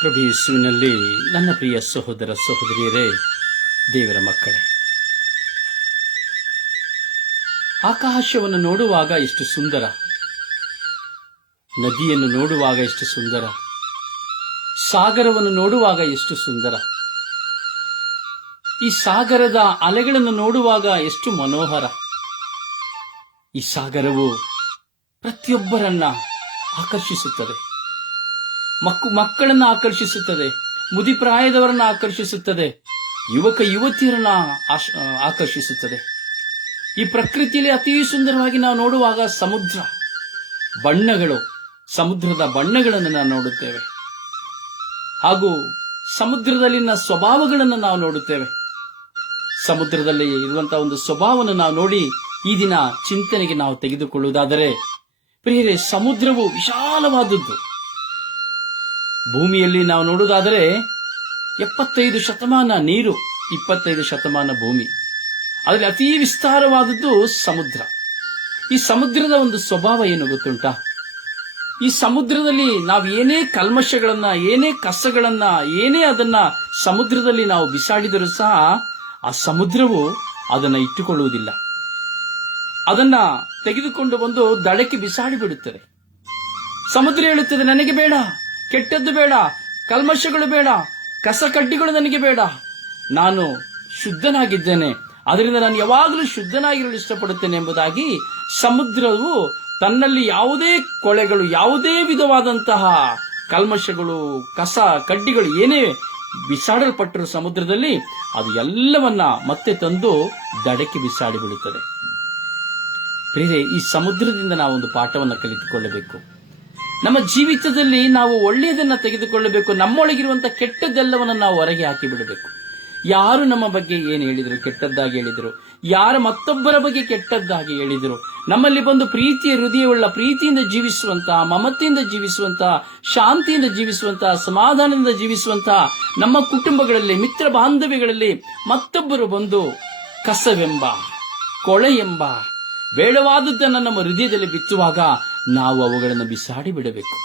ಪ್ರಭು ಯೇಸುವಿನಲ್ಲಿ ನನ್ನ ಪ್ರಿಯ ಸಹೋದರ ಸಹೋದರಿಯರೇ, ದೇವರ ಮಕ್ಕಳೇ. ಆಕಾಶವನ್ನು ನೋಡುವಾಗ ಎಷ್ಟು ಸುಂದರ. ನದಿಯನ್ನು ನೋಡುವಾಗ ಎಷ್ಟು ಸುಂದರ. ಸಾಗರವನ್ನು ನೋಡುವಾಗ ಎಷ್ಟು ಸುಂದರ. ಈ ಸಾಗರದ ಅಲೆಗಳನ್ನು ನೋಡುವಾಗ ಎಷ್ಟು ಮನೋಹರ. ಈ ಸಾಗರವು ಪ್ರತಿಯೊಬ್ಬರನ್ನ ಆಕರ್ಷಿಸುತ್ತದೆ. ಮಕ್ಕು ಮಕ್ಕಳನ್ನ ಆಕರ್ಷಿಸುತ್ತದೆ. ಮುದಿಪ್ರಾಯದವರನ್ನ ಆಕರ್ಷಿಸುತ್ತದೆ. ಯುವಕ ಯುವತಿಯರನ್ನ ಆಕರ್ಷಿಸುತ್ತದೆ. ಈ ಪ್ರಕೃತಿಯಲ್ಲಿ ಅತಿ ಸುಂದರವಾಗಿ ನಾವು ನೋಡುವಾಗ ಸಮುದ್ರ, ಬಣ್ಣಗಳು, ಸಮುದ್ರದ ಬಣ್ಣಗಳನ್ನು ನಾವು ನೋಡುತ್ತೇವೆ. ಹಾಗೂ ಸಮುದ್ರದಲ್ಲಿನ ಸ್ವಭಾವಗಳನ್ನು ನಾವು ನೋಡುತ್ತೇವೆ. ಸಮುದ್ರದಲ್ಲಿ ಇರುವಂತಹ ಒಂದು ಸ್ವಭಾವವನ್ನು ನಾವು ನೋಡಿ ಈ ದಿನ ಚಿಂತನೆಗೆ ನಾವು ತೆಗೆದುಕೊಳ್ಳುವುದಾದರೆ, ಪ್ರಿಯರೇ, ಸಮುದ್ರವು ವಿಶಾಲವಾದದ್ದು. ಭೂಮಿಯಲ್ಲಿ ನಾವು ನೋಡುವುದಾದರೆ ಎಪ್ಪತ್ತೈದು ಶತಮಾನ ನೀರು, ಇಪ್ಪತ್ತೈದು ಶತಮಾನ ಭೂಮಿ. ಅದರಲ್ಲಿ ಅತಿ ವಿಸ್ತಾರವಾದದ್ದು ಸಮುದ್ರ. ಈ ಸಮುದ್ರದ ಒಂದು ಸ್ವಭಾವ ಏನು ಗೊತ್ತುಂಟ? ಈ ಸಮುದ್ರದಲ್ಲಿ ನಾವು ಏನೇ ಕಲ್ಮಶಗಳನ್ನ, ಏನೇ ಕಸಗಳನ್ನ, ಏನೇ ಅದನ್ನ ಸಮುದ್ರದಲ್ಲಿ ನಾವು ಬಿಸಾಡಿದರೂ ಸಹ ಆ ಸಮುದ್ರವು ಅದನ್ನ ಇಟ್ಟುಕೊಳ್ಳುವುದಿಲ್ಲ. ಅದನ್ನ ತೆಗೆದುಕೊಂಡು ಬಂದು ದಡಕ್ಕೆ ಬಿಸಾಡಿ ಬಿಡುತ್ತದೆ. ಸಮುದ್ರ ಹೇಳುತ್ತದೆ, ನನಗೆ ಬೇಡ ಕೆಟ್ಟದ್ದು ಬೇಡ, ಕಲ್ಮಶಗಳು ಬೇಡ ಕಸ ಕಡ್ಡಿಗಳು ನನಗೆ ಬೇಡ. ನಾನು ಶುದ್ಧನಾಗಿದ್ದೇನೆ. ಅದರಿಂದ ನಾನು ಯಾವಾಗಲೂ ಶುದ್ಧನಾಗಿರಲು ಇಷ್ಟಪಡುತ್ತೇನೆ ಎಂಬುದಾಗಿ ಸಮುದ್ರವು ತನ್ನಲ್ಲಿ ಯಾವುದೇ ಕೊಳೆಗಳು, ಯಾವುದೇ ವಿಧವಾದಂತಹ ಕಲ್ಮಶಗಳು, ಕಸ, ಕಡ್ಡಿಗಳು ಏನೇ ಬಿಸಾಡಲ್ಪಟ್ಟರು ಸಮುದ್ರದಲ್ಲಿ ಅದು ಎಲ್ಲವನ್ನ ಮತ್ತೆ ತಂದು ದಡಕ್ಕೆ ಬಿಸಾಡಿ ಬಿಡುತ್ತದೆ ಪ್ರಿಯರೇ, ಈ ಸಮುದ್ರದಿಂದ ನಾವು ಒಂದು ಪಾಠವನ್ನು ಕಲಿತುಕೊಳ್ಳಬೇಕು. ನಮ್ಮ ಜೀವಿತದಲ್ಲಿ ನಾವು ಒಳ್ಳೆಯದನ್ನ ತೆಗೆದುಕೊಳ್ಳಬೇಕು ನಮ್ಮೊಳಗಿರುವಂತಹ ಕೆಟ್ಟದ್ದೆಲ್ಲವನ್ನ ನಾವು ಹೊರಗೆ ಹಾಕಿ ಬಿಡಬೇಕು. ಯಾರು ನಮ್ಮ ಬಗ್ಗೆ ಏನು ಹೇಳಿದರು? ಕೆಟ್ಟದ್ದಾಗಿ ಹೇಳಿದರು. ಯಾರು ಮತ್ತೊಬ್ಬರ ಬಗ್ಗೆ ಕೆಟ್ಟದ್ದಾಗಿ ಹೇಳಿದರು? ನಮ್ಮಲ್ಲಿ ಬಂದು ಪ್ರೀತಿಯ ಹೃದಯವುಳ್ಳ ಪ್ರೀತಿಯಿಂದ ಜೀವಿಸುವಂತಹ ಮಮತೆಯಿಂದ ಜೀವಿಸುವಂತಹ ಶಾಂತಿಯಿಂದ ಜೀವಿಸುವಂತಹ ಸಮಾಧಾನದಿಂದ ಜೀವಿಸುವಂತಹ ನಮ್ಮ ಕುಟುಂಬಗಳಲ್ಲಿ, ಮಿತ್ರ ಬಾಂಧವ್ಯಗಳಲ್ಲಿ ಮತ್ತೊಬ್ಬರು ಬಂದು ಕಸವೆಂಬ ಕೊಳೆ ಎಂಬ ಬೇಡವಾದದ್ದನ್ನು ನಮ್ಮ ಹೃದಯದಲ್ಲಿ ಬಿತ್ತುವಾಗ ನಾವು ಅವುಗಳನ್ನು ಬಿಸಾಡಿ ಬಿಡಬೇಕು.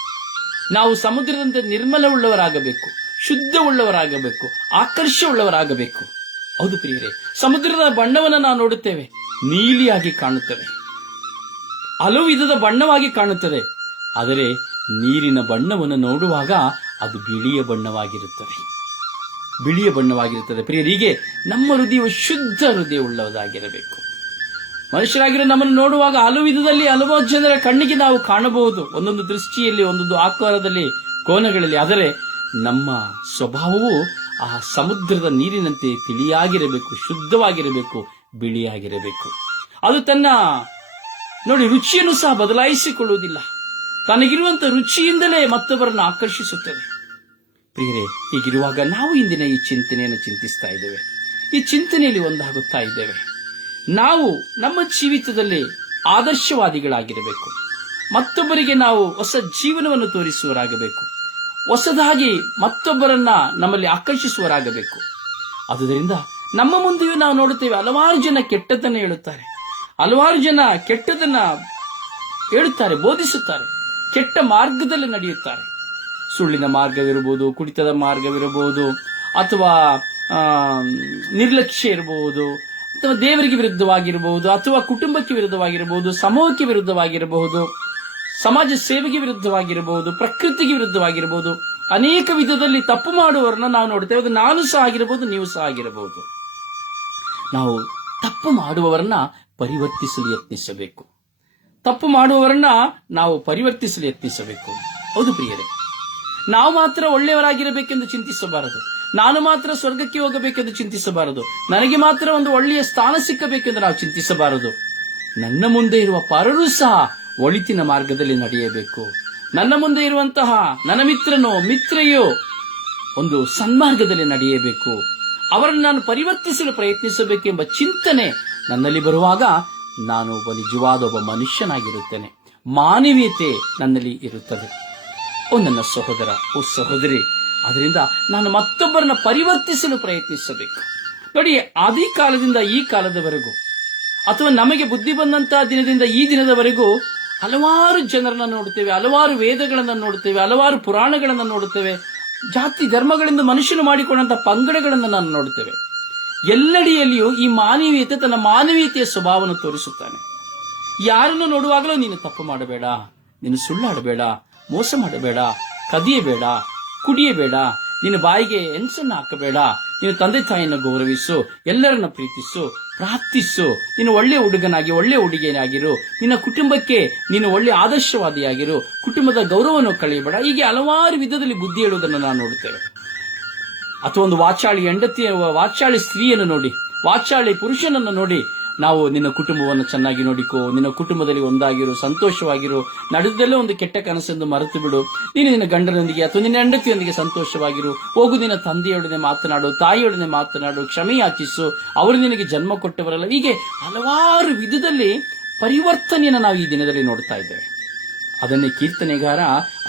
ನಾವು ಸಮುದ್ರದಂತೆ ನಿರ್ಮಲವುಳ್ಳವರಾಗಬೇಕು, ಶುದ್ಧವುಳ್ಳವರಾಗಬೇಕು, ಆಕರ್ಷವುಳ್ಳವರಾಗಬೇಕು. ಹೌದು ಪ್ರಿಯರೇ, ಸಮುದ್ರದ ಬಣ್ಣವನ್ನು ನಾವು ನೋಡುತ್ತೇವೆ, ನೀಲಿಯಾಗಿ ಕಾಣುತ್ತವೆ. ಹಲವು ವಿಧದ ಬಣ್ಣವಾಗಿ ಕಾಣುತ್ತದೆ, ಆದರೆ ನೀರಿನ ಬಣ್ಣವನ್ನು ನೋಡುವಾಗ ಅದು ಬಿಳಿಯ ಬಣ್ಣವಾಗಿರುತ್ತದೆ. ಬಿಳಿಯ ಬಣ್ಣವಾಗಿರುತ್ತದೆ ಪ್ರಿಯರಿಗೆ ನಮ್ಮ ಹೃದಯವು ಶುದ್ಧ ಹೃದಯ ಉಳ್ಳದಾಗಿರಬೇಕು ಮನುಷ್ಯರಾಗಿರೋ ನಮ್ಮನ್ನು ನೋಡುವಾಗ ಹಲವು ವಿಧದಲ್ಲಿ ಹಲವು ಜನರ ಕಣ್ಣಿಗೆ ನಾವು ಕಾಣಬಹುದು. ಒಂದೊಂದು ದೃಷ್ಟಿಯಲ್ಲಿ, ಒಂದೊಂದು ಆಕಾರದಲ್ಲಿ, ಕೋನಗಳಲ್ಲಿ. ಆದರೆ ನಮ್ಮ ಸ್ವಭಾವವು ಆ ಸಮುದ್ರದ ನೀರಿನಂತೆ ತಿಳಿಯಾಗಿರಬೇಕು, ಶುದ್ಧವಾಗಿರಬೇಕು, ಬಿಳಿಯಾಗಿರಬೇಕು. ಅದು ತನ್ನ, ನೋಡಿ, ರುಚಿಯನ್ನು ಸಹ ಬದಲಾಯಿಸಿಕೊಳ್ಳುವುದಿಲ್ಲ. ತನಗಿರುವಂತ ರುಚಿಯಿಂದಲೇ ಮತ್ತೊಬ್ಬರನ್ನು ಆಕರ್ಷಿಸುತ್ತದೆ. ಪ್ರಿಯರೇ, ಹೀಗಿರುವಾಗ ನಾವು ಇಂದಿನ ಈ ಚಿಂತನೆಯನ್ನು ಚಿಂತಿಸ್ತಾ ಇದ್ದೇವೆ. ಈ ಚಿಂತನೆಯಲ್ಲಿ ಒಂದಾಗುತ್ತಾ ಇದ್ದೇವೆ. ನಾವು ನಮ್ಮ ಜೀವಿತದಲ್ಲಿ ಆದರ್ಶವಾದಿಗಳಾಗಿರಬೇಕು. ಮತ್ತೊಬ್ಬರಿಗೆ ನಾವು ಹೊಸ ಜೀವನವನ್ನು ತೋರಿಸುವರಾಗಬೇಕು ಹೊಸದಾಗಿ ಮತ್ತೊಬ್ಬರನ್ನ ನಮ್ಮಲ್ಲಿ ಆಕರ್ಷಿಸುವರಾಗಬೇಕು ಆದುದರಿಂದ ನಮ್ಮ ಮುಂದೆಯೂ ನಾವು ನೋಡುತ್ತೇವೆ ಹಲವಾರು ಜನ ಕೆಟ್ಟದನ್ನು ಹೇಳುತ್ತಾರೆ. ಹಲವಾರು ಜನ ಕೆಟ್ಟದನ್ನ ಹೇಳುತ್ತಾರೆ, ಬೋಧಿಸುತ್ತಾರೆ, ಕೆಟ್ಟ ಮಾರ್ಗದಲ್ಲಿ ನಡೆಯುತ್ತಾರೆ. ಸುಳ್ಳಿನ ಮಾರ್ಗವಿರಬಹುದು, ಕುಡಿತದ ಮಾರ್ಗವಿರಬಹುದು, ಅಥವಾ ನಿರ್ಲಕ್ಷ್ಯ ಇರಬಹುದು ಅಥವಾ ದೇವರಿಗೆ ವಿರುದ್ಧವಾಗಿರಬಹುದು, ಅಥವಾ ಕುಟುಂಬಕ್ಕೆ ವಿರುದ್ಧವಾಗಿರಬಹುದು, ಸಮೂಹಕ್ಕೆ ವಿರುದ್ಧವಾಗಿರಬಹುದು, ಸಮಾಜ ಸೇವೆಗೆ ವಿರುದ್ಧವಾಗಿರಬಹುದು, ಪ್ರಕೃತಿಗೆ ವಿರುದ್ಧವಾಗಿರಬಹುದು, ಅನೇಕ ವಿಧದಲ್ಲಿ ತಪ್ಪು ಮಾಡುವವರನ್ನ ನಾವು ನೋಡ್ತೇವೆ. ಅದು ನಾನು ಸಹ ಆಗಿರಬಹುದು, ನೀವು ಸಹ ಆಗಿರಬಹುದು. ನಾವು ತಪ್ಪು ಮಾಡುವವರನ್ನ ಪರಿವರ್ತಿಸಲು ಯತ್ನಿಸಬೇಕು. ತಪ್ಪು ಮಾಡುವವರನ್ನ ನಾವು ಪರಿವರ್ತಿಸಲು ಯತ್ನಿಸಬೇಕು. ಹೌದು ಪ್ರಿಯರೇ, ನಾವು ಮಾತ್ರ ಒಳ್ಳೆಯವರಾಗಿರಬೇಕೆಂದು ಚಿಂತಿಸಬಾರದು. ನಾನು ಮಾತ್ರ ಸ್ವರ್ಗಕ್ಕೆ ಹೋಗಬೇಕೆಂದು ಚಿಂತಿಸಬಾರದು. ನನಗೆ ಮಾತ್ರ ಒಂದು ಒಳ್ಳೆಯ ಸ್ಥಾನ ಸಿಕ್ಕಬೇಕೆಂದು ನಾವು ಚಿಂತಿಸಬಾರದು. ನನ್ನ ಮುಂದೆ ಇರುವ ಪರರು ಸಹ ಒಳಿತಿನ ಮಾರ್ಗದಲ್ಲಿ ನಡೆಯಬೇಕು. ನನ್ನ ಮುಂದೆ ಇರುವಂತಹ ನನ್ನ ಮಿತ್ರನೋ, ಮಿತ್ರೆಯೋ ಒಂದು ಸನ್ಮಾರ್ಗದಲ್ಲಿ ನಡೆಯಬೇಕು. ಅವರನ್ನು ನಾನು ಪರಿವರ್ತಿಸಲು ಪ್ರಯತ್ನಿಸಬೇಕೆಂಬ ಚಿಂತನೆ ನನ್ನಲ್ಲಿ ಬರುವಾಗ ನಾನು ಒಬ್ಬ ನಿಜವಾದ ಒಬ್ಬ ಮನುಷ್ಯನಾಗಿರುತ್ತೇನೆ. ಮಾನವೀಯತೆ ನನ್ನಲ್ಲಿ ಇರುತ್ತದೆ. ಓ ನನ್ನ ಸಹೋದರ, ಓ ಸಹೋದರಿ ಅದರಿಂದ ನಾನು ಮತ್ತೊಬ್ಬರನ್ನ ಪರಿವರ್ತಿಸಲು ಪ್ರಯತ್ನಿಸಬೇಕು. ನೋಡಿ, ಆದಿ ಕಾಲದಿಂದ ಈ ಕಾಲದವರೆಗೂ, ಅಥವಾ ನಮಗೆ ಬುದ್ಧಿ ಬಂದಂತಹ ದಿನದಿಂದ ಈ ದಿನದವರೆಗೂ ಹಲವಾರು ಜನರನ್ನ ನೋಡುತ್ತೇವೆ, ಹಲವಾರು ವೇದಗಳನ್ನು ನೋಡುತ್ತೇವೆ, ಹಲವಾರು ಪುರಾಣಗಳನ್ನು ನೋಡುತ್ತೇವೆ, ಜಾತಿ ಧರ್ಮಗಳಿಂದ ಮನುಷ್ಯನು ಮಾಡಿಕೊಂಡಂತಹ ಪಂಗಡಗಳನ್ನು ನಾನು ನೋಡುತ್ತೇವೆ. ಎಲ್ಲೆಡೆಯಲ್ಲಿಯೂ ಈ ಮಾನವೀಯತೆ ತನ್ನ ಮಾನವೀಯತೆಯ ಸ್ವಭಾವವನ್ನು ತೋರಿಸುತ್ತಾನೆ. ಯಾರನ್ನು ನೋಡುವಾಗಲೂ ನೀನು ತಪ್ಪು ಮಾಡಬೇಡ, ನೀನು ಸುಳ್ಳಾಡಬೇಡ, ಮೋಸ ಮಾಡಬೇಡ, ಕದಿಯಬೇಡ ಕುಡಿಯಬೇಡ. ನಿನ್ನ ಬಾಯಿಗೆ ಎನ್ಸನ್ನು ಹಾಕಬೇಡ. ನೀನು ತಂದೆ ತಾಯಿಯನ್ನು ಗೌರವಿಸು. ಎಲ್ಲರನ್ನ ಪ್ರೀತಿಸು. ಪ್ರಾರ್ಥಿಸು. ನೀನು ಒಳ್ಳೆ ಹುಡುಗನಾಗಿ, ಒಳ್ಳೆ ಹುಡುಗಿಯನಾಗಿರು. ನಿನ್ನ ಕುಟುಂಬಕ್ಕೆ ನೀನು ಒಳ್ಳೆ ಆದರ್ಶವಾದಿಯಾಗಿರು. ಕುಟುಂಬದ ಗೌರವವನ್ನು ಕಳೆಯಬೇಡ. ಹೀಗೆ ಹಲವಾರು ವಿಧದಲ್ಲಿ ಬುದ್ಧಿ ಹೇಳುವುದನ್ನು ನಾವು ನೋಡುತ್ತೇವೆ ಅಥವಾ ಒಂದು ವಾಚಾಳಿ ಹೆಂಡತಿಯ, ವಾಚಾಳಿ ಸ್ತ್ರೀಯನ್ನು ನೋಡಿ. ವಾಚಾಳಿ ಪುರುಷನನ್ನು ನೋಡಿ. ನಾವು ನಿನ್ನ ಕುಟುಂಬವನ್ನು ಚೆನ್ನಾಗಿ ನೋಡಿಕೋ, ನಿನ್ನ ಕುಟುಂಬದಲ್ಲಿ ಒಂದಾಗಿರು, ಸಂತೋಷವಾಗಿರು, ನಡೆದಲ್ಲೇ ಒಂದು ಕೆಟ್ಟ ಕನಸೆಂದು ಮರೆತು ಬಿಡು ನೀನು ನಿನ್ನ ಗಂಡನೊಂದಿಗೆ ಅಥವಾ ನಿನ್ನ ಹೆಂಡತಿಯೊಂದಿಗೆ ಸಂತೋಷವಾಗಿರು. ಹೋಗು, ನಿನ್ನ ತಂದೆಯೊಡನೆ ಮಾತನಾಡು, ತಾಯಿಯೊಡನೆ ಮಾತನಾಡು ಕ್ಷಮೆಯಾಚಿಸು ಅವರು ನಿನಗೆ ಜನ್ಮ ಕೊಟ್ಟವರಲ್ಲ. ಹೀಗೆ ಹಲವಾರು ವಿಧದಲ್ಲಿ ಪರಿವರ್ತನೆಯನ್ನು ನಾವು ಈ ದಿನದಲ್ಲಿ ನೋಡ್ತಾ ಇದ್ದೇವೆ. ಅದನ್ನೇ ಕೀರ್ತನೆಗಾರ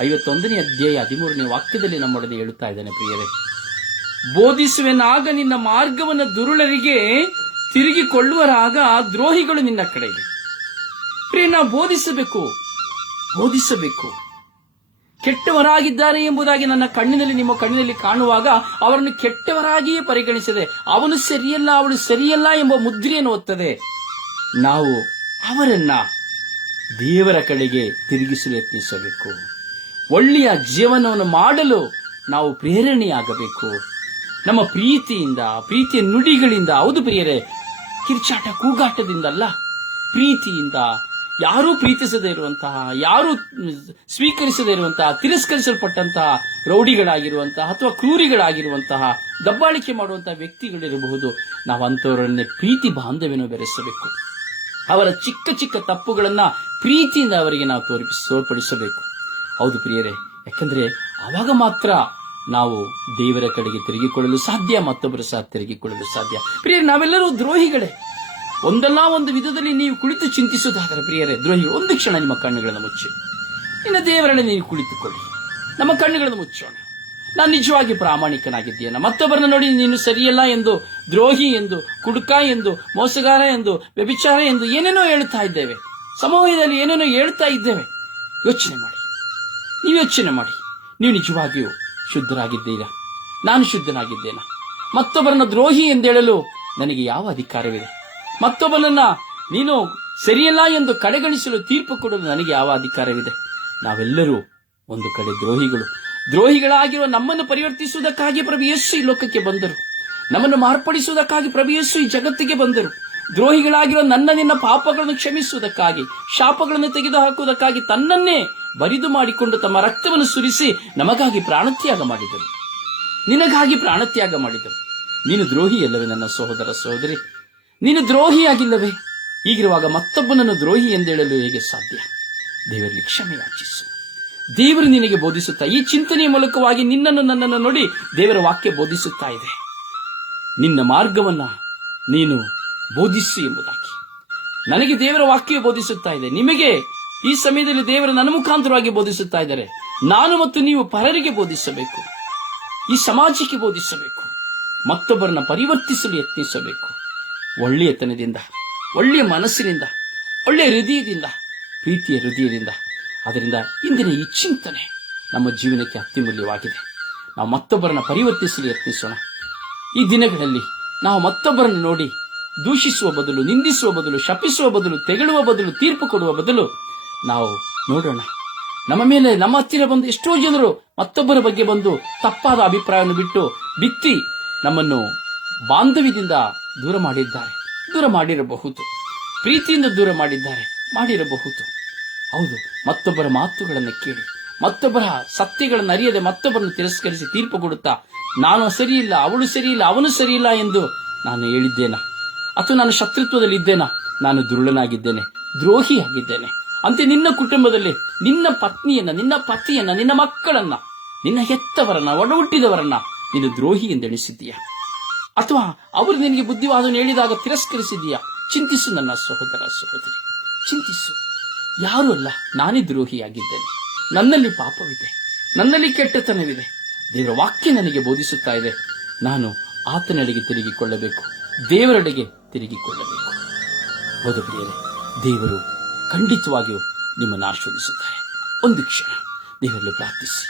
ಐವತ್ತೊಂದನೇ ಅಧ್ಯಾಯ ಹದಿಮೂರನೇ ವಾಕ್ಯದಲ್ಲಿ ನಮ್ಮೊಡನೆ ಹೇಳುತ್ತಾ ಇದ್ದಾನೆ ಪ್ರಿಯರೇ ಬೋಧಿಸುವೆನಾಗ ನಿನ್ನ ಮಾರ್ಗವನ್ನು ದುರುಳರಿಗೆ ತಿರುಗಿಕೊಳ್ಳುವರಾಗ ದ್ರೋಹಿಗಳು ನಿನ್ನ ಕಡೆಗೆ. ಪ್ರಿಯ ಬೋಧಿಸಬೇಕು ಬೋಧಿಸಬೇಕು. ಕೆಟ್ಟವರಾಗಿದ್ದಾರೆ ಎಂಬುದಾಗಿ ನನ್ನ ಕಣ್ಣಿನಲ್ಲಿ, ನಿಮ್ಮ ಕಣ್ಣಿನಲ್ಲಿ ಕಾಣುವಾಗ ಅವರನ್ನು ಕೆಟ್ಟವರಾಗಿಯೇ ಪರಿಗಣಿಸದೆ. ಅವನು ಸರಿಯಲ್ಲ, ಅವಳು ಸರಿಯಲ್ಲ ಎಂಬ ಮುದ್ರೆಯನ್ನು ಒತ್ತದೆ. ನಾವು ಅವರನ್ನ ದೇವರ ಕಡೆಗೆ ತಿರುಗಿಸಲು ಯತ್ನಿಸಬೇಕು. ಒಳ್ಳೆಯ ಜೀವನವನ್ನು ಮಾಡಲು ನಾವು ಪ್ರೇರಣೆಯಾಗಬೇಕು. ನಮ್ಮ ಪ್ರೀತಿಯಿಂದ, ಪ್ರೀತಿಯ ನುಡಿಗಳಿಂದ. ಹೌದು ಪ್ರಿಯರೇ ಕಿರ್ಚಾಟ ಕೂಗಾಟದಿಂದಲ್ಲ, ಪ್ರೀತಿಯಿಂದ, ಯಾರೂ ಪ್ರೀತಿಸದೇ ಇರುವಂತಹ, ಯಾರೂ ಸ್ವೀಕರಿಸದೇ ಇರುವಂತಹ, ತಿರಸ್ಕರಿಸಲ್ಪಟ್ಟಂತಹ ರೌಡಿಗಳಾಗಿರುವಂತಹ ಅಥವಾ ಕ್ರೂರಿಗಳಾಗಿರುವಂತಹ, ದಬ್ಬಾಳಿಕೆ ಮಾಡುವಂತಹ ವ್ಯಕ್ತಿಗಳಿರಬಹುದು. ನಾವು ಅಂಥವರನ್ನೇ ಪ್ರೀತಿ ಬಾಂಧವ್ಯನ ಬೆರೆಸಬೇಕು. ಅವರ ಚಿಕ್ಕ ಚಿಕ್ಕ ತಪ್ಪುಗಳನ್ನ ಪ್ರೀತಿಯಿಂದ ಅವರಿಗೆ ನಾವು ತೋರಿಸಿ ತೋರ್ಪಡಿಸಬೇಕು. ಹೌದು ಪ್ರಿಯರೇ, ಯಾಕಂದ್ರೆ ಆವಾಗ ಮಾತ್ರ ನಾವು ದೇವರ ಕಡೆಗೆ ತಿರುಗಿಕೊಳ್ಳಲು ಸಾಧ್ಯ, ಮತ್ತೊಬ್ಬರು ಸಹ ತಿರುಗಿಕೊಳ್ಳಲು ಸಾಧ್ಯ. ಪ್ರಿಯ ನಾವೆಲ್ಲರೂ ದ್ರೋಹಿಗಳೇ. ಒಂದಲ್ಲ ಒಂದು ವಿಧದಲ್ಲಿ ನೀವು ಕುಳಿತು ಚಿಂತಿಸುವುದಾದರೆ ಪ್ರಿಯರೇ ದ್ರೋಹಿಗಳು ಒಂದು ಕ್ಷಣ ನಿಮ್ಮ ಕಣ್ಣುಗಳನ್ನು ಮುಚ್ಚಿ. ಇನ್ನು ದೇವರಲ್ಲಿ ನೀವು ಕುಳಿತುಕೊಳ್ಳಿ. ನಮ್ಮ ಕಣ್ಣುಗಳನ್ನು ಮುಚ್ಚೋಣ. ನಾನು ನಿಜವಾಗಿ ಪ್ರಾಮಾಣಿಕನಾಗಿದ್ದೇನೆ. ಮತ್ತೊಬ್ಬರನ್ನ ನೋಡಿ ನೀನು ಸರಿಯಲ್ಲ ಎಂದು, ದ್ರೋಹಿ ಎಂದು, ಕುಡುಕ ಎಂದು, ಮೋಸಗಾರ ಎಂದು, ವ್ಯಭಿಚಾರ ಎಂದು ಏನೇನೋ ಹೇಳ್ತಾ ಇದ್ದೇವೆ. ಸಮೂಹದಲ್ಲಿ ಏನೇನೋ ಹೇಳ್ತಾ ಇದ್ದೇವೆ. ಯೋಚನೆ ಮಾಡಿ. ನೀವು ಯೋಚನೆ ಮಾಡಿ. ನೀವು ನಿಜವಾಗಿಯೂ ಶುದ್ಧರಾಗಿದ್ದೀರಾ ನಾನು ಶುದ್ಧನಾಗಿದ್ದೇನ? ಮತ್ತೊಬ್ಬರನ್ನ ದ್ರೋಹಿ ಎಂದೇಳಲು ನನಗೆ ಯಾವ ಅಧಿಕಾರವಿದೆ? ಮತ್ತೊಬ್ಬನನ್ನ ನೀನು ಸರಿಯಲ್ಲ ಎಂದು ಕಡೆಗಣಿಸಲು ತೀರ್ಪು ಕೊಡಲು ನನಗೆ ಯಾವ ಅಧಿಕಾರವಿದೆ? ನಾವೆಲ್ಲರೂ ಒಂದು ಕಡೆ ದ್ರೋಹಿಗಳು. ದ್ರೋಹಿಗಳಾಗಿರುವ ನಮ್ಮನ್ನು ಪರಿವರ್ತಿಸುವುದಕ್ಕಾಗಿ ಪ್ರಭು ಈ ಲೋಕಕ್ಕೆ ಬಂದರು. ನಮ್ಮನ್ನು ಮಾರ್ಪಡಿಸುವುದಕ್ಕಾಗಿ ಪ್ರಭು ಈ ಜಗತ್ತಿಗೆ ಬಂದರು. ದ್ರೋಹಿಗಳಾಗಿರುವ ನನ್ನ ನಿನ್ನ ಪಾಪಗಳನ್ನು ಕ್ಷಮಿಸುವುದಕ್ಕಾಗಿ, ಶಾಪಗಳನ್ನು ತೆಗೆದುಹಾಕುವುದಕ್ಕಾಗಿ ತನ್ನನ್ನೇ ಬರಿದು ಮಾಡಿಕೊಂಡು ತಮ್ಮ ರಕ್ತವನ್ನು ಸುರಿಸಿ ನಮಗಾಗಿ ಪ್ರಾಣತ್ಯಾಗ ಮಾಡಿದರು. ನಿನಗಾಗಿ ಪ್ರಾಣತ್ಯಾಗ ಮಾಡಿದರು. ನೀನು ದ್ರೋಹಿ ಅಲ್ಲವೇ ನನ್ನ ಸಹೋದರ ಸಹೋದರಿ? ನೀನು ದ್ರೋಹಿಯಾಗಿಲ್ಲವೇ? ಈಗಿರುವಾಗ ಮತ್ತೊಬ್ಬನನ್ನು ದ್ರೋಹಿ ಎಂದೇಳಲು ಹೇಗೆ ಸಾಧ್ಯ? ದೇವರಲ್ಲಿ ಕ್ಷಮೆ ಯಾಚಿಸು. ದೇವರು ನಿನಗೆ ಬೋಧಿಸುತ್ತಾ ಈ ಚಿಂತನೆಯ ಮೂಲಕವಾಗಿ ನಿನ್ನನ್ನು ನನ್ನನ್ನು ನೋಡಿ ದೇವರ ವಾಕ್ಯ ಬೋಧಿಸುತ್ತಾ ಇದೆ. ನಿನ್ನ ಮಾರ್ಗವನ್ನ ನೀನು ಬೋಧಿಸು ಎಂಬುದಾಗಿ. ನನಗೆ ದೇವರ ವಾಕ್ಯ ಬೋಧಿಸುತ್ತಾ ಇದೆ. ನಿಮಗೆ ಈ ಸಮಯದಲ್ಲಿ ದೇವರು ನನ್ನ ಮುಖಾಂತರವಾಗಿ ಬೋಧಿಸುತ್ತಾ ಇದ್ದಾರೆ. ನಾನು ಮತ್ತು ನೀವು ಪರರಿಗೆ ಬೋಧಿಸಬೇಕು. ಈ ಸಮಾಜಕ್ಕೆ ಬೋಧಿಸಬೇಕು. ಮತ್ತೊಬ್ಬರನ್ನ ಪರಿವರ್ತಿಸಲು ಯತ್ನಿಸಬೇಕು. ಒಳ್ಳೆಯತನದಿಂದ ಒಳ್ಳೆಯ ಮನಸ್ಸಿನಿಂದ, ಒಳ್ಳೆಯ ಹೃದಯದಿಂದ, ಪ್ರೀತಿಯ ಹೃದಯದಿಂದ. ಅದರಿಂದ ಇಂದಿನ ಈ ಚಿಂತನೆ ನಮ್ಮ ಜೀವನಕ್ಕೆ ಅತ್ಯಮೂಲ್ಯವಾಗಿದೆ ನಾವು ಮತ್ತೊಬ್ಬರನ್ನ ಪರಿವರ್ತಿಸಲು ಯತ್ನಿಸೋಣ. ಈ ದಿನಗಳಲ್ಲಿ ನಾವು ಮತ್ತೊಬ್ಬರನ್ನು ನೋಡಿ ದೂಷಿಸುವ ಬದಲು, ನಿಂದಿಸುವ ಬದಲು, ಶಪಿಸುವ ಬದಲು, ತೆಗಳುವ ಬದಲು, ತೀರ್ಪು ಕೊಡುವ ಬದಲು ನಾವು ನೋಡೋಣ. ನಮ್ಮ ಮೇಲೆ ನಮ್ಮ ಹತ್ತಿರ ಬಂದು ಎಷ್ಟೋ ಜನರು ಮತ್ತೊಬ್ಬರ ಬಗ್ಗೆ ಬಂದು ತಪ್ಪಾದ ಅಭಿಪ್ರಾಯವನ್ನು ಬಿಟ್ಟು ಬಿತ್ತಿ ನಮ್ಮನ್ನು ಬಾಂಧವ್ಯದಿಂದ ದೂರ ಮಾಡಿದ್ದಾರೆ. ದೂರ ಮಾಡಿರಬಹುದು. ಪ್ರೀತಿಯಿಂದ ದೂರ ಮಾಡಿದ್ದಾರೆ. ಮಾಡಿರಬಹುದು. ಹೌದು, ಮತ್ತೊಬ್ಬರ ಮಾತುಗಳನ್ನು ಕೇಳಿ, ಮತ್ತೊಬ್ಬರ ಸತ್ಯಗಳನ್ನು ಅರಿಯದೆ ಮತ್ತೊಬ್ಬರನ್ನು ತಿರಸ್ಕರಿಸಿ ತೀರ್ಪು ಕೊಡುತ್ತಾ, ನಾನು ಸರಿಯಿಲ್ಲ, ಅವಳು ಸರಿಯಿಲ್ಲ, ಅವನು ಸರಿಯಿಲ್ಲ ಎಂದು ನಾನು ಹೇಳಿದ್ದೇನಾ? ಅಥವಾ ನಾನು ಶತ್ರುತ್ವದಲ್ಲಿ ಇದ್ದೇನಾ ನಾನು ದುರುಳನಾಗಿದ್ದೇನೆ, ದ್ರೋಹಿಯಾಗಿದ್ದೇನೆ. ಅಂತೆ ನಿನ್ನ ಕುಟುಂಬದಲ್ಲಿ ನಿನ್ನ ಪತ್ನಿಯನ್ನ, ನಿನ್ನ ಪತಿಯನ್ನ, ನಿನ್ನ ಮಕ್ಕಳನ್ನ, ನಿನ್ನ ಹೆತ್ತವರನ್ನ, ಒಡಹುಟ್ಟಿದವರನ್ನ ನೀನು ದ್ರೋಹಿ ಎಂದೆಣಿಸಿದ್ದೀಯಾ? ಅಥವಾ ಅವರು ನಿನಗೆ ಬುದ್ಧಿವಾದವನ್ನು ಹೇಳಿದಾಗ ತಿರಸ್ಕರಿಸಿದೀಯಾ ಚಿಂತಿಸು ನನ್ನ ಸಹೋದರ ಸಹೋದರಿ, ಚಿಂತಿಸು. ಯಾರು ಅಲ್ಲ, ನಾನೇ ದ್ರೋಹಿಯಾಗಿದ್ದೇನೆ. ನನ್ನಲ್ಲಿ ಪಾಪವಿದೆ, ನನ್ನಲ್ಲಿ ಕೆಟ್ಟತನವಿದೆ. ದೇವರ ವಾಕ್ಯ ನನಗೆ ಬೋಧಿಸುತ್ತಾ ಇದೆ. ನಾನು ಆತನಡೆಗೆ ತಿರುಗಿಕೊಳ್ಳಬೇಕು, ದೇವರೆಡೆಗೆ ತಿರುಗಿಕೊಳ್ಳಬೇಕು. ಹೋದ ಪ್ರಿಯರೇ ದೇವರು ಖಂಡಿತವಾಗಿಯೂ ನಿಮ್ಮನ್ನು ಆಶೀರ್ವದಿಸುತ್ತಾರೆ. ಒಂದು ಕ್ಷಣ ದೇವರಲ್ಲಿ ಪ್ರಾರ್ಥಿಸಿ.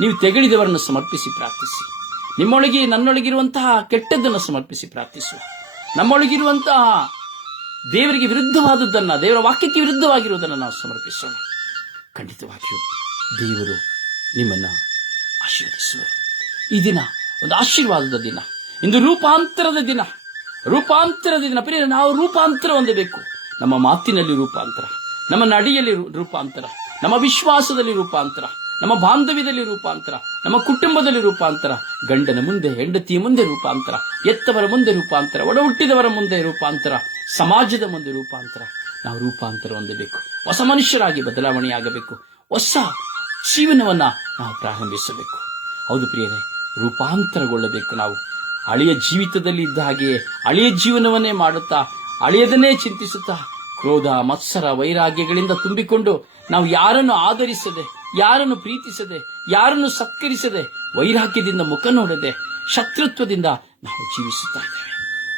ನೀವು ತೆಗಳಿದವರನ್ನು ಸಮರ್ಪಿಸಿ ಪ್ರಾರ್ಥಿಸಿ. ನಿಮ್ಮೊಳಗೆ ನನ್ನೊಳಗಿರುವಂತಹ ಕೆಟ್ಟದ್ದನ್ನು ಸಮರ್ಪಿಸಿ ಪ್ರಾರ್ಥಿಸುವ ನಮ್ಮೊಳಗಿರುವಂತಹ ದೇವರಿಗೆ ವಿರುದ್ಧವಾದದ್ದನ್ನು, ದೇವರ ವಾಕ್ಯಕ್ಕೆ ವಿರುದ್ಧವಾಗಿರುವುದನ್ನು ನಾವು ಸಮರ್ಪಿಸೋಣ. ಖಂಡಿತವಾಗಿಯೂ ದೇವರು ನಿಮ್ಮನ್ನ ಆಶೀರ್ವದಿಸುವರು. ಈ ದಿನ ಒಂದು ಆಶೀರ್ವಾದದ ದಿನ, ಇಂದು ರೂಪಾಂತರದ ದಿನ. ರೂಪಾಂತರದ ದಿನ. ಪ್ರಿಯ ನಾವು ರೂಪಾಂತರ ಹೊಂದಬೇಕು. ನಮ್ಮ ಮಾತಿನಲ್ಲಿ ರೂಪಾಂತರ. ನಮ್ಮ ನಡಿಯಲ್ಲಿ ರೂಪಾಂತರ, ನಮ್ಮ ವಿಶ್ವಾಸದಲ್ಲಿ ರೂಪಾಂತರ, ನಮ್ಮ ಬಾಂಧವ್ಯದಲ್ಲಿ ರೂಪಾಂತರ, ನಮ್ಮ ಕುಟುಂಬದಲ್ಲಿ ರೂಪಾಂತರ, ಗಂಡನ ಮುಂದೆ, ಹೆಂಡತಿಯ ಮುಂದೆ ರೂಪಾಂತರ ಎತ್ತವರ ಮುಂದೆ ರೂಪಾಂತರ, ಒಡ ಹುಟ್ಟಿದವರ ಮುಂದೆ ರೂಪಾಂತರ, ಸಮಾಜದ ಮುಂದೆ ರೂಪಾಂತರ. ನಾವು ರೂಪಾಂತರ ಹೊಂದಬೇಕು. ಹೊಸ ಮನುಷ್ಯರಾಗಿ ಬದಲಾವಣೆಯಾಗಬೇಕು. ಹೊಸ ಜೀವನವನ್ನ ನಾವು ಪ್ರಾರಂಭಿಸಬೇಕು. ಹೌದು ಪ್ರಿಯರೇ, ರೂಪಾಂತರಗೊಳ್ಳಬೇಕು ನಾವು. ಹಳೆಯ ಜೀವಿತದಲ್ಲಿ ಇದ್ದ ಹಾಗೆಯೇ ಹಳೆಯ ಜೀವನವನ್ನೇ ಮಾಡುತ್ತಾ ಹಳೆಯದನ್ನೇ ಚಿಂತಿಸುತ್ತಾ ಕ್ರೋಧ, ಮತ್ಸರ, ವೈರಾಗ್ಯಗಳಿಂದ ತುಂಬಿಕೊಂಡು ನಾವು ಯಾರನ್ನು ಆಧರಿಸದೆ ಯಾರನ್ನು ಪ್ರೀತಿಸದೆ, ಯಾರನ್ನು ಸತ್ಕರಿಸದೆ, ವೈರಾಗ್ಯದಿಂದ ಮುಖ ನೋಡದೆ, ಶತ್ರುತ್ವದಿಂದ ನಾವು ಜೀವಿಸುತ್ತಾ ಇದ್ದೇವೆ.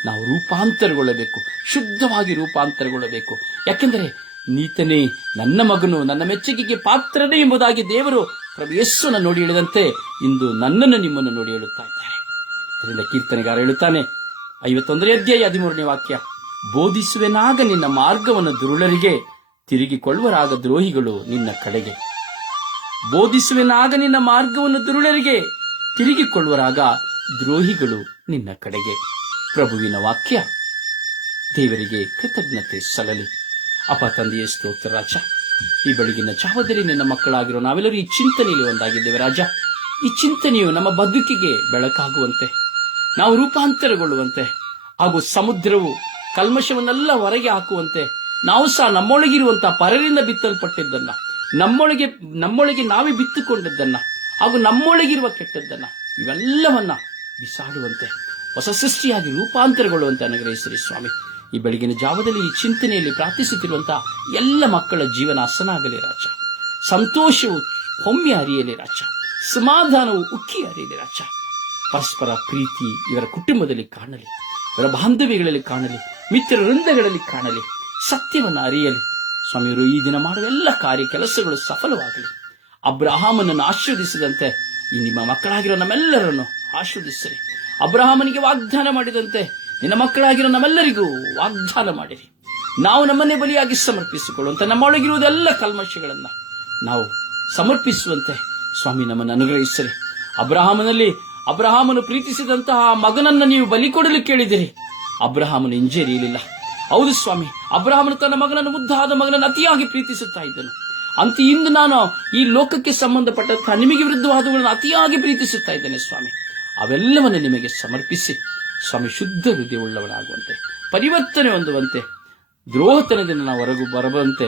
ನಾವು ರೂಪಾಂತರಗೊಳ್ಳಬೇಕು, ಶುದ್ಧವಾಗಿ ರೂಪಾಂತರಗೊಳ್ಳಬೇಕು. ಯಾಕೆಂದರೆ ನೀತನೇ ನನ್ನ ಮಗನು ನನ್ನ ಮೆಚ್ಚುಗೆಗೆ ಪಾತ್ರನೇ ಎಂಬುದಾಗಿ ದೇವರು ಪ್ರಭು ಯೇಸುವನ್ನು ನೋಡಿ ಹೇಳಿದಂತೆ ಇಂದು ನನ್ನನ್ನು ನಿಮ್ಮನ್ನು ನೋಡಿ ಹೇಳುತ್ತಾ ಇದ್ದಾರೆ. ಅದರಿಂದ ಕೀರ್ತನೆಗಾರ ಹೇಳುತ್ತಾನೆ. ಐವತ್ತೊಂದನೇ ಅಧ್ಯಾಯ ಹದಿಮೂರನೇ ವಾಕ್ಯ. ಬೋಧಿಸುವೆನಾಗ ನಿನ್ನ ಮಾರ್ಗವನ್ನು ದುರುಳರಿಗೆ ತಿರುಗಿಕೊಳ್ಳುವರಾಗ ದ್ರೋಹಿಗಳು ನಿನ್ನ ಕಡೆಗೆ. ಬೋಧಿಸುವೆನಾಗ ನಿನ್ನ ಮಾರ್ಗವನ್ನು ದುರುಳರಿಗೆ ತಿರುಗಿಕೊಳ್ಳುವರಾಗ ದ್ರೋಹಿಗಳು ನಿನ್ನ ಕಡೆಗೆ. ಪ್ರಭುವಿನ ವಾಕ್ಯ, ದೇವರಿಗೆ ಕೃತಜ್ಞತೆ ಸಲ್ಲಲಿ. ಅಪ ತಂದೆಯ ಸ್ತೋತ್ರ ರಾಜ. ಈ ಬೆಳಗಿನ ಜಾವದಲ್ಲಿ ನಿನ್ನ ಮಕ್ಕಳಾಗಿರೋ ನಾವೆಲ್ಲರೂ ಈ ಚಿಂತನೆಯಲ್ಲಿ ಒಂದಾಗಿದ್ದೇವೆ ರಾಜ. ಈ ಚಿಂತನೆಯು ನಮ್ಮ ಬದುಕಿಗೆ ಬೆಳಕಾಗುವಂತೆ, ನಾವು ರೂಪಾಂತರಗೊಳ್ಳುವಂತೆ, ಹಾಗೂ ಸಮುದ್ರವು ಕಲ್ಮಶವನ್ನೆಲ್ಲ ಹೊರಗೆ ಹಾಕುವಂತೆ ನಾವು ಸಹ ನಮ್ಮೊಳಗಿರುವಂತಹ ಪರರಿಂದ ಬಿತ್ತಲ್ಪಟ್ಟಿದ್ದನ್ನ, ನಮ್ಮೊಳಗೆ ನಮ್ಮೊಳಗೆ ನಾವೇ ಬಿತ್ತುಕೊಂಡದ್ದನ್ನ ಹಾಗೂ ನಮ್ಮೊಳಗಿರುವ ಕೆಟ್ಟದ್ದನ್ನ ಇವೆಲ್ಲವನ್ನ ಬಿಸಾಡುವಂತೆ, ಹೊಸ ಸೃಷ್ಟಿಯಾಗಿ ರೂಪಾಂತರಗೊಳ್ಳುವಂತೆ ಅನುಗ್ರಹಿಸಿರಿ ಸ್ವಾಮಿ. ಈ ಬೆಳಗಿನ ಜಾವದಲ್ಲಿ ಈ ಚಿಂತನೆಯಲ್ಲಿ ಪ್ರಾರ್ಥಿಸುತ್ತಿರುವಂತಹ ಎಲ್ಲ ಮಕ್ಕಳ ಜೀವನ ಹಸನಾಗಲಿ ರಾಜ. ಸಂತೋಷವು ಹೊಮ್ಮೆ ಹರಿಯಲಿ ರಾಜ. ಸಮಾಧಾನವು ಉಕ್ಕಿ ಹರಿಯಲಿ ರಾಜ. ಪರಸ್ಪರ ಪ್ರೀತಿ ಇವರ ಕುಟುಂಬದಲ್ಲಿ ಕಾಣಲಿ, ಇವರ ಬಾಂಧವ್ಯಗಳಲ್ಲಿ ಕಾಣಲಿ ಮಿತ್ರ ವೃಂದಗಳಲ್ಲಿ ಕಾಣಲಿ, ಸತ್ಯವನ್ನು ಅರಿಯಲಿ. ಸ್ವಾಮಿಯವರು ಈ ದಿನ ಮಾಡುವ ಎಲ್ಲ ಕಾರ್ಯ ಕೆಲಸಗಳು ಸಫಲವಾಗಲಿ. ಅಬ್ರಹಾಮನನ್ನು ಆಶೀರ್ವದಿಸಿದಂತೆ ಈ ನಿಮ್ಮ ಮಕ್ಕಳಾಗಿರೋ ನಮ್ಮೆಲ್ಲರನ್ನು ಆಶೀರ್ವದಿಸಲಿ ಅಬ್ರಹಾಮನಿಗೆ ವಾಗ್ದಾನ ಮಾಡಿದಂತೆ ನಿನ್ನ ಮಕ್ಕಳಾಗಿರೋ ನಮ್ಮೆಲ್ಲರಿಗೂ ವಾಗ್ದಾನ ಮಾಡಿರಿ. ನಾವು ನಮ್ಮನ್ನೇ ಬಲಿಯಾಗಿ ಸಮರ್ಪಿಸಿಕೊಳ್ಳುವಂತೆ ನಮ್ಮೊಳಗಿರುವುದೆಲ್ಲ ಕಲ್ಮಶಗಳನ್ನು ನಾವು ಸಮರ್ಪಿಸುವಂತೆ ಸ್ವಾಮಿ ನಮ್ಮನ್ನು ಅನುಗ್ರಹಿಸಿರಿ. ಅಬ್ರಹಾಮನಲ್ಲಿ ಅಬ್ರಹಾಮನು ಪ್ರೀತಿಸಿದಂತಹ ಮಗನನ್ನ ನೀವು ಬಲಿ ಕೊಡಲು ಕೇಳಿದಿರಿ. ಅಬ್ರಹಾಮನು ಹಿಂಜರಿಯಲಿಲ್ಲ. ಹೌದು ಸ್ವಾಮಿ, ಅಬ್ರಹಾಮನು ತನ್ನ ಮಗನನ್ನು ಮುದ್ದಾದ ಮಗನನ್ನು ಅತಿಯಾಗಿ ಪ್ರೀತಿಸುತ್ತಾ ಇದ್ದನು. ಅಂತ ಇಂದು ನಾನು ಈ ಲೋಕಕ್ಕೆ ಸಂಬಂಧಪಟ್ಟಂತಹ ನಿಮಗೆ ವಿರುದ್ಧವಾದವುಗಳನ್ನು ಅತಿಯಾಗಿ ಪ್ರೀತಿಸುತ್ತಾ ಇದ್ದೇನೆ ಸ್ವಾಮಿ. ಅವೆಲ್ಲವನ್ನು ನಿಮಗೆ ಸಮರ್ಪಿಸಿ ಸ್ವಾಮಿ ಶುದ್ಧ ಹೃದಯವುಳ್ಳವನಾಗುವಂತೆ ಪರಿವರ್ತನೆ ಹೊಂದುವಂತೆ, ದ್ರೋಹತನದಿಂದ ನಾವು ಹೊರಗು ಬರಬಂತೆ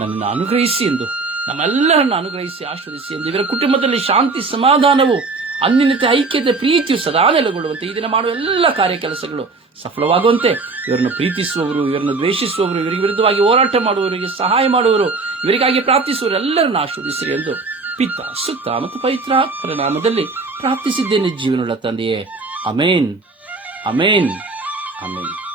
ನನ್ನನ್ನು ಅನುಗ್ರಹಿಸಿ ಎಂದು, ನಮ್ಮೆಲ್ಲರನ್ನು ಅನುಗ್ರಹಿಸಿ ಆಶ್ವದಿಸಿ ಎಂದು ಇವರ ಕುಟುಂಬದಲ್ಲಿ ಶಾಂತಿ, ಸಮಾಧಾನವು ಅಂದಿನತೆ ಐಕ್ಯತೆ, ಪ್ರೀತಿಯು ಸದಾ ನೆಲೆಗೊಳ್ಳುವಂತೆ ಈ ದಿನ ಮಾಡುವ ಎಲ್ಲ ಕಾರ್ಯ ಕೆಲಸಗಳು ಸಫಲವಾಗುವಂತೆ ಇವರನ್ನು ಪ್ರೀತಿಸುವವರು, ಇವರನ್ನು ದ್ವೇಷಿಸುವವರು, ಇವರಿಗೆ ವಿರುದ್ಧವಾಗಿ ಹೋರಾಟ ಮಾಡುವವರಿಗೆ ಸಹಾಯ ಮಾಡುವವರು, ಇವರಿಗಾಗಿ ಪ್ರಾರ್ಥಿಸುವವರು ಎಲ್ಲರನ್ನು ಆಶ್ವದಿಸಿರಿ ಎಂದು ಪಿತ್ತ ಸುತ್ತ ಮತ್ತು ಪವಿತ್ರ ಪರಿಣಾಮದಲ್ಲಿ ಪ್ರಾರ್ಥಿಸಿದ್ದೇನೆ ಜೀವನವುಳ್ಳ ತಂದೆಯೇ. ಅಮೇನ್. ಅಮೇನ್. ಅಮೇನ್.